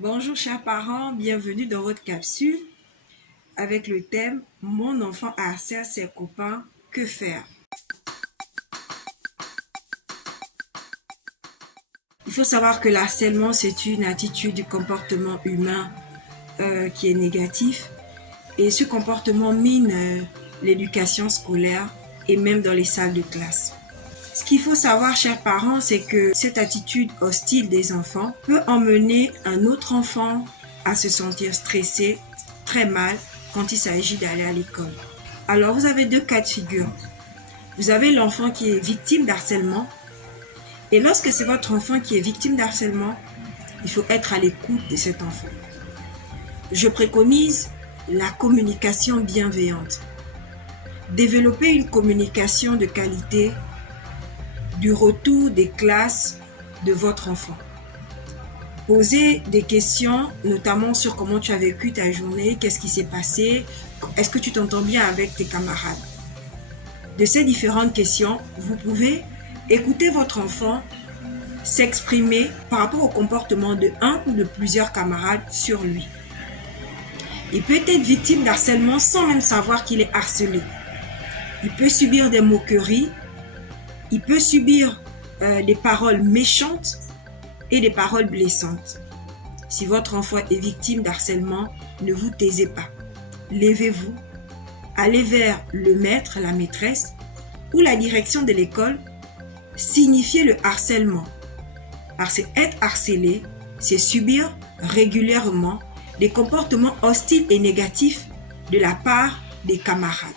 Bonjour chers parents, bienvenue dans votre capsule avec le thème « Mon enfant harcèle ses copains, que faire ?» Il faut savoir que l'harcèlement, c'est une attitude du comportement humain qui est négatif et ce comportement mine l'éducation scolaire et même dans les salles de classe. Ce qu'il faut savoir, chers parents, c'est que cette attitude hostile des enfants peut emmener un autre enfant à se sentir stressé, très mal, quand il s'agit d'aller à l'école. Alors, vous avez deux cas de figure. Vous avez l'enfant qui est victime d'harcèlement. Et lorsque c'est votre enfant qui est victime d'harcèlement, il faut être à l'écoute de cet enfant. Je préconise la communication bienveillante. Développer une communication de qualité du retour des classes de votre enfant. Posez des questions, notamment sur comment tu as vécu ta journée, qu'est-ce qui s'est passé, est-ce que tu t'entends bien avec tes camarades. De ces différentes questions, vous pouvez écouter votre enfant s'exprimer par rapport au comportement de un ou de plusieurs camarades sur lui. Il peut être victime d'harcèlement sans même savoir qu'il est harcelé. Il peut subir des moqueries, il peut subir des paroles méchantes et des paroles blessantes. Si votre enfant est victime d'harcèlement, ne vous taisez pas. Levez-vous, allez vers le maître, la maîtresse ou la direction de l'école, signifiez le harcèlement. Parce que être harcelé, c'est subir régulièrement des comportements hostiles et négatifs de la part des camarades.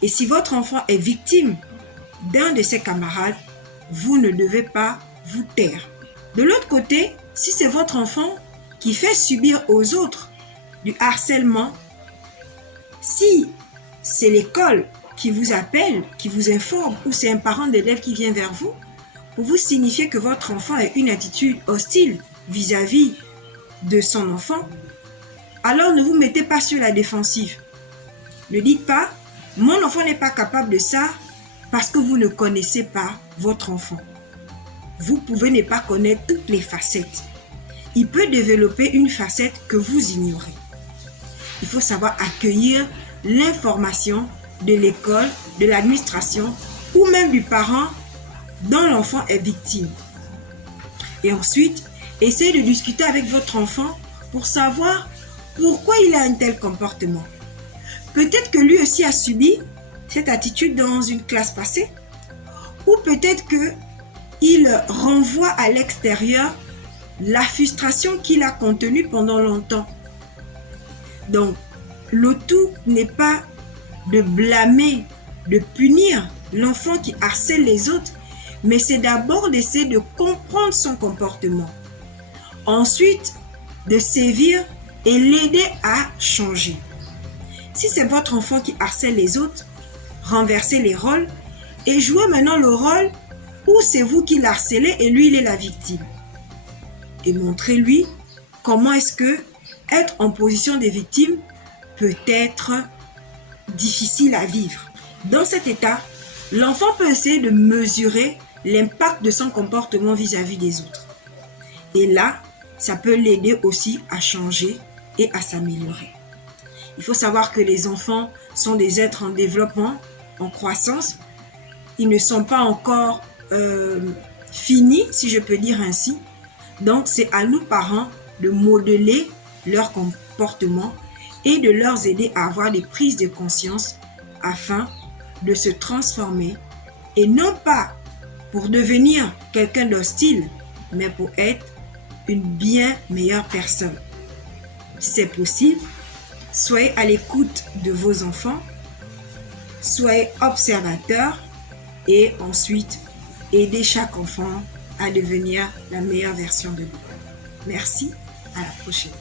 Et si votre enfant est victime d'un de ses camarades, vous ne devez pas vous taire. De l'autre côté, si c'est votre enfant qui fait subir aux autres du harcèlement, si c'est l'école qui vous appelle, qui vous informe, ou c'est un parent d'élève qui vient vers vous, pour vous signifier que votre enfant a une attitude hostile vis-à-vis de son enfant, alors ne vous mettez pas sur la défensive. Ne dites pas « mon enfant n'est pas capable de ça » parce que vous ne connaissez pas votre enfant. Vous pouvez ne pas connaître toutes les facettes. Il peut développer une facette que vous ignorez. Il faut savoir accueillir l'information de l'école, de l'administration ou même du parent dont l'enfant est victime. Et ensuite, essayez de discuter avec votre enfant pour savoir pourquoi il a un tel comportement. Peut-être que lui aussi a subi cette attitude dans une classe passée, ou peut-être qu'il renvoie à l'extérieur la frustration qu'il a contenue pendant longtemps. Donc, le tout n'est pas de blâmer, de punir l'enfant qui harcèle les autres, mais c'est d'abord d'essayer de comprendre son comportement. Ensuite, de sévir et l'aider à changer. Si c'est votre enfant qui harcèle les autres, renversez les rôles et jouez maintenant le rôle où c'est vous qui l'harcelez et lui il est la victime. Et montrez-lui comment est-ce que être en position de victime peut être difficile à vivre. Dans cet état, l'enfant peut essayer de mesurer l'impact de son comportement vis-à-vis des autres. Et là, ça peut l'aider aussi à changer et à s'améliorer. Il faut savoir que les enfants sont des êtres en développement, en croissance. Ils ne sont pas encore finis, si je peux dire ainsi. Donc, c'est à nous, parents, de modeler leur comportement et de leur aider à avoir des prises de conscience afin de se transformer et non pas pour devenir quelqu'un d'hostile, mais pour être une bien meilleure personne. Si c'est possible, soyez à l'écoute de vos enfants, soyez observateurs et ensuite aidez chaque enfant à devenir la meilleure version de lui. Merci, à la prochaine.